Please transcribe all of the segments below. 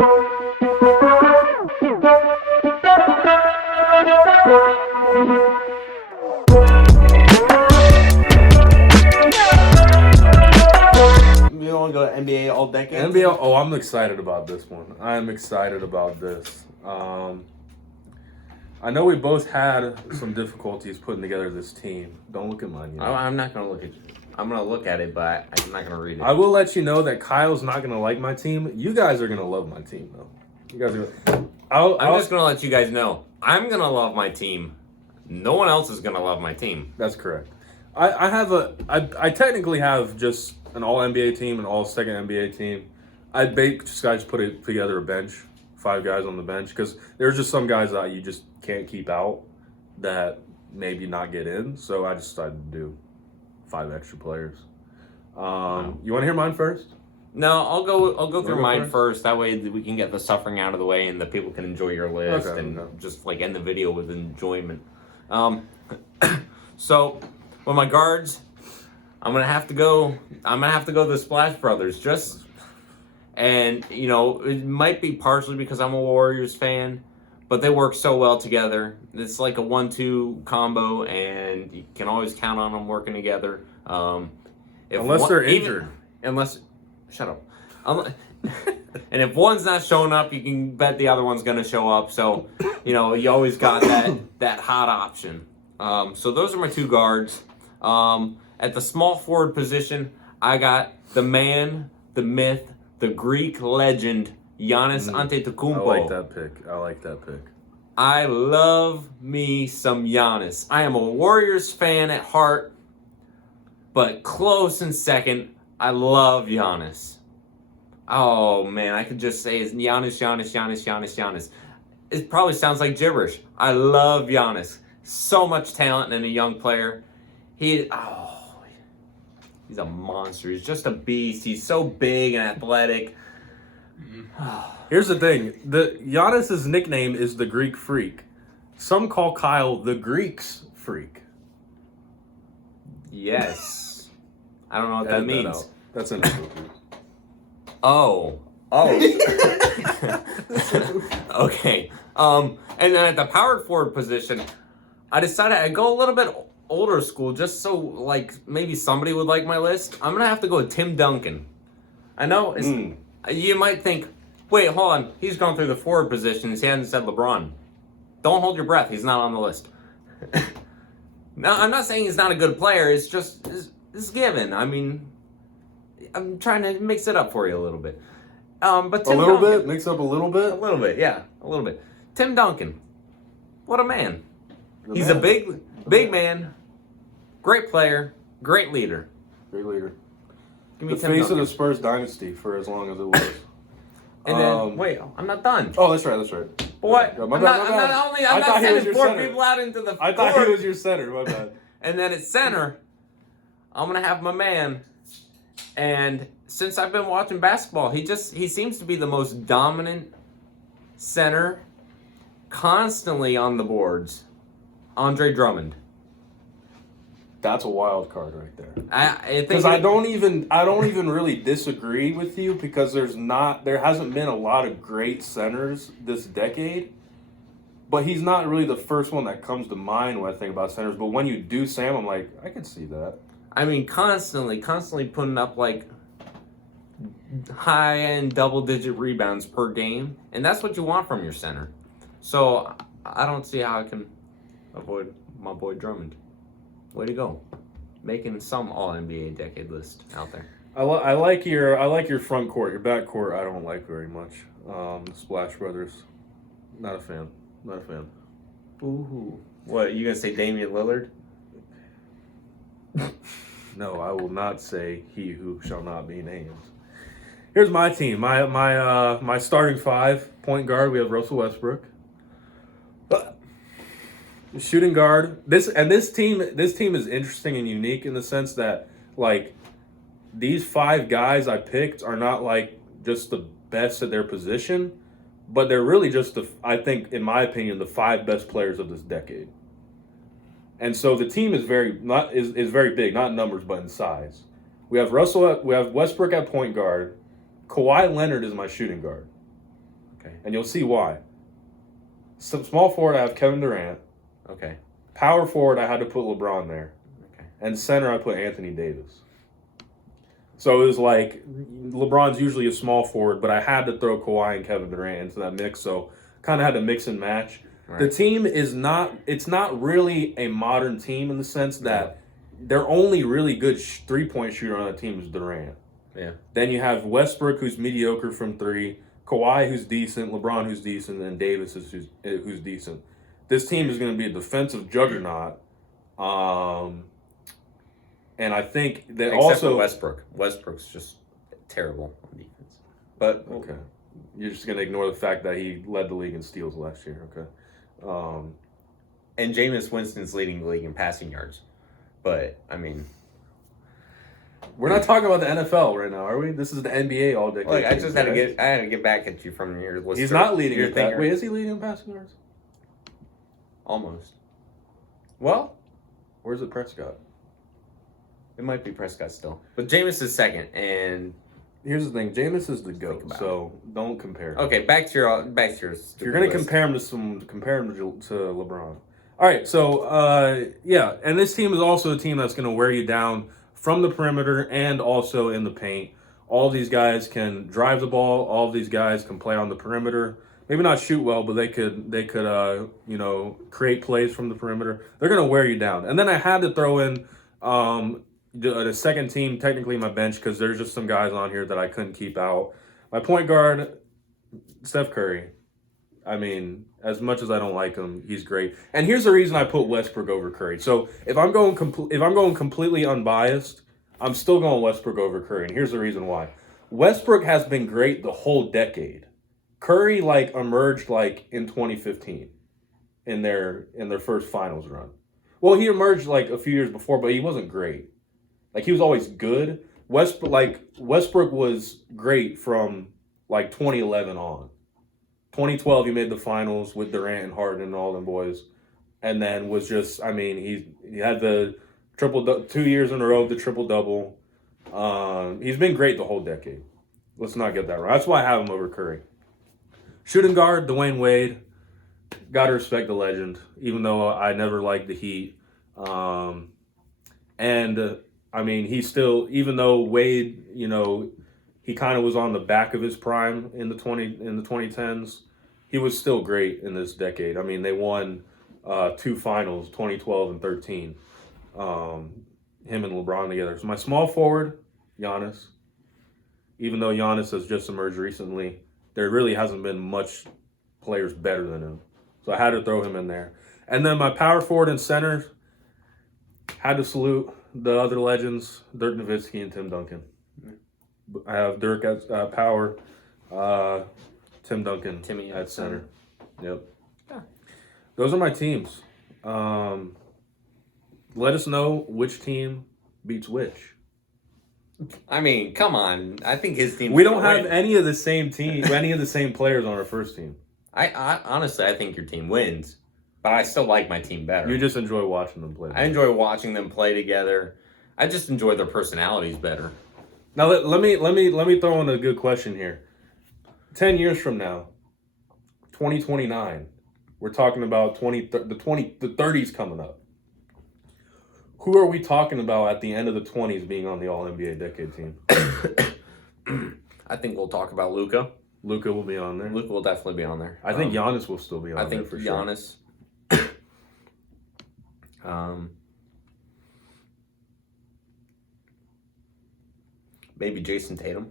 You want to go to NBA all decade? NBA. Oh, I'm excited about this one. I'm excited about this. I know we both had some difficulties putting together this team. Don't look at mine. You know? I'm not going to look at you. I'm going to look at it, but I'm not going to read it. I will let you know that Kyle's not going to like my team. You guys are going to love my team, though. You guys are. I'm just going to let you guys know. I'm going to love my team. No one else is going to love my team. That's correct. I technically have just an all NBA team, an all second NBA team. I just put together a bench, 5 guys on the bench, because there's just some guys that you just can't keep out that maybe not get in. So I just decided to do 5 extra players. You want to hear mine first? No, I'll go through mine first. That way we can get the suffering out of the way and the people can enjoy your list just like end the video with enjoyment. So with my guards, I'm gonna have to go the Splash Brothers. And you know, it might be partially because I'm a Warriors fan, but they work so well together. It's like a 1-2 combo, and you can always count on them working together. Unless they're injured. Shut up. And if one's not showing up, you can bet the other one's going to show up. So, you know, you always got that hot option. So those are my 2 guards. At the small forward position, I got the man, the myth, the Greek legend, Giannis Antetokounmpo. I like that pick. I love me some Giannis. I am a Warriors fan at heart, but close in second. I love Giannis. Oh, man, I could just say it's Giannis. It probably sounds like gibberish. I love Giannis. So much talent in a young player. He's a monster. He's just a beast. He's so big and athletic. Here's the thing. Giannis's nickname is the Greek Freak. Some call Kyle the Greek's Freak. Yes. I don't know what that means. That's in the movie. Oh. Okay. And then at the power forward position, I decided I'd go a little bit older school just so like maybe somebody would like my list. I'm gonna have to go with Tim Duncan. I know you might think, wait, hold on, he's gone through the forward positions, he hasn't said LeBron. Don't hold your breath, he's not on the list. No, I'm not saying he's not a good player, it's just it's given. I mean, I'm trying to mix it up for you a little bit. But Tim Duncan, mix up a little bit? A little bit, yeah, a little bit. Tim Duncan, what a man. He's a big man, great player, great leader. Great leader. Give me the Tim face Duncan. of the Spurs dynasty for as long as it was. And then, wait, I'm not done. Oh, that's right. But what? I'm not sending 4 people out into the I thought he was your center, my bad. And then at center, I'm going to have my man. And since I've been watching basketball, he seems to be the most dominant center, constantly on the boards. Andre Drummond. That's a wild card right there. Because I don't even really disagree with you because there hasn't been a lot of great centers this decade. But he's not really the first one that comes to mind when I think about centers. But when you do Sam, I'm like, I can see that. I mean, constantly putting up like high-end double-digit rebounds per game. And that's what you want from your center. So I don't see how I can avoid my boy Drummond. Way to go, making some All-NBA decade list out there. I like your front court. Your back court I don't like very much. The Splash Brothers, not a fan. Ooh, what you gonna say, Damian Lillard? No, I will not say he who shall not be named. Here's my team. My starting 5 point guard. We have Russell Westbrook. Shooting guard. This team is interesting and unique in the sense that like these 5 guys I picked are not like just the best at their position, but they're really just I think in my opinion the 5 best players of this decade. And so the team is very big, not in numbers but in size. We have Westbrook at point guard. Kawhi Leonard is my shooting guard. Okay. And you'll see why. Some small forward, I have Kevin Durant. Okay. Power forward, I had to put LeBron there. Okay. And center, I put Anthony Davis. So it was like LeBron's usually a small forward, but I had to throw Kawhi and Kevin Durant into that mix. So kind of had to mix and match. Right. The team is it's not really a modern team in the sense that their only really good 3-point shooter on that team is Durant. Yeah. Then you have Westbrook, who's mediocre from 3, Kawhi, who's decent, LeBron, who's decent, and Davis is who's decent. This team is going to be a defensive juggernaut. And I think that Except also for Westbrook. Westbrook's just terrible on defense. But okay, you're just going to ignore the fact that he led the league in steals last year. Okay. And Jameis Winston's leading the league in passing yards. But I mean, we're not talking about the NFL right now, are we? This is the NBA all day. look, I had to get back at you from your list. He's not leading your in Wait, is he leading in passing yards? Almost. Well, where's it Prescott? It might be Prescott still. But Jameis is second, and here's the thing: Jameis is the GOAT, so don't compare. Okay, back to your. If you're gonna compare him to LeBron. All right, so yeah, and this team is also a team that's gonna wear you down from the perimeter and also in the paint. All these guys can drive the ball. All of these guys can play on the perimeter. Maybe not shoot well, but they could create plays from the perimeter. They're gonna wear you down. And then I had to throw in the second team, technically my bench, because there's just some guys on here that I couldn't keep out. My point guard, Steph Curry. I mean, as much as I don't like him, he's great. And here's the reason I put Westbrook over Curry. So if I'm going completely unbiased, I'm still going Westbrook over Curry. And here's the reason why. Westbrook has been great the whole decade. Curry emerged in 2015 in their first finals run. Well, he emerged a few years before, but he wasn't great. He was always good. Westbrook was great from 2011 on. 2012 he made the finals with Durant and Harden and all them boys, and then was just he had the 2 years in a row of the triple double. He's been great the whole decade. Let's not get that wrong. That's why I have him over Curry. Shooting guard, Dwayne Wade. Gotta respect the legend, even though I never liked the Heat. He's still, even though Wade, he kind of was on the back of his prime in the 2010s, he was still great in this decade. They won 2 finals, 2012 and 13. Him and LeBron together. So my small forward, Giannis. Even though Giannis has just emerged recently, there really hasn't been much players better than him. So I had to throw him in there. And then my power forward and center, had to salute the other legends, Dirk Nowitzki and Tim Duncan. I have Dirk as power, Tim Duncan Timmy at center. Yep. Yeah. Those are my teams. Let us know which team beats which. Come on. I think his team. We don't have any of the same players on our first team. I honestly, I think your team wins, but I still like my team better. You just enjoy watching them play. I enjoy watching them play together. I just enjoy their personalities better. Now let me throw in a good question here. 10 years from now, 2029, we're talking about the 30s coming up. Who are we talking about at the end of the 20s being on the All-NBA Decade team? I think we'll talk about Luka. Luka will be on there. Luka will definitely be on there. I think Giannis will still be on there. I think for Giannis. Sure. Maybe Jason Tatum.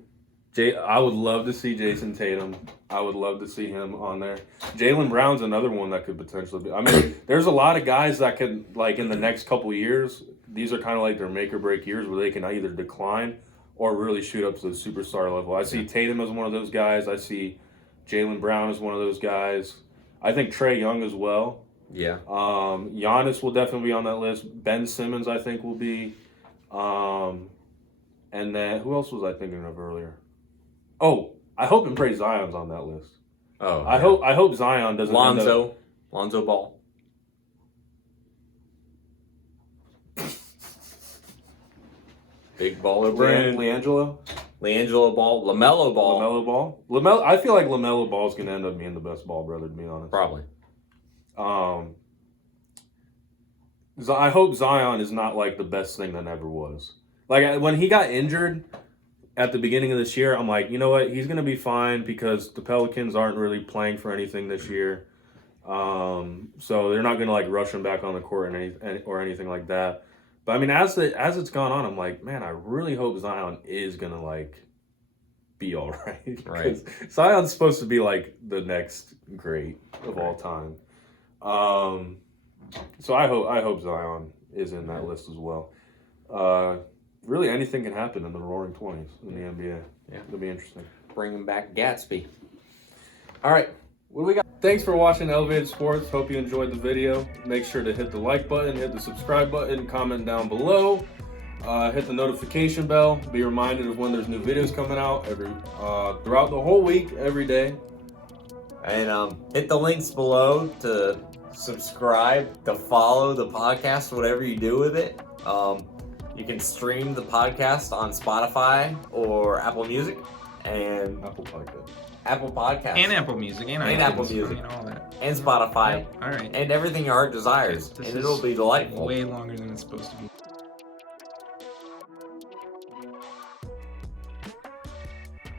I would love to see Jason Tatum. I would love to see him on there. Jaylen Brown's another one that could potentially be. There's a lot of guys that could, in the next couple of years, these are kind of their make or break years where they can either decline or really shoot up to the superstar level. I see Tatum as one of those guys. I see Jaylen Brown as one of those guys. I think Trae Young as well. Yeah. Giannis will definitely be on that list. Ben Simmons, I think, will be. And then, who else was I thinking of earlier? Oh, I hope and pray Zion's on that list. Oh, I hope Zion doesn't. Lonzo Ball. Big baller brand. LiAngelo. LiAngelo Ball, LaMelo Ball. LaMelo Ball. I feel like LaMelo Ball is going to end up being the best ball brother, to be honest. Probably. I hope Zion is not like the best thing that ever was. Like when he got injured at the beginning of this year, I'm like, you know what? He's going to be fine because the Pelicans aren't really playing for anything this year. So they're not going to like rush him back on the court or anything like that. But I mean, as it's gone on, I'm like, man, I really hope Zion is going to like be all right. Right. Zion's supposed to be like the next great of all time. So I hope Zion is in that list as well. Really, anything can happen in the Roaring 20s in the NBA. Yeah, it'll be interesting. Bringing back Gatsby. All right, what do we got? Thanks for watching Elevated Sports. Hope you enjoyed the video. Make sure to hit the like button, hit the subscribe button, comment down below, hit the notification bell. Be reminded of when there's new videos coming out throughout the whole week, every day. And hit the links below to subscribe, to follow the podcast, whatever you do with it. You can stream the podcast on Spotify or Apple Music and Apple Podcast. And Apple Music and Apple Music and all that. and Spotify. Yep. All right. And everything your heart desires. This And it'll be delightful. Way longer than it's supposed to be.